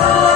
Oh.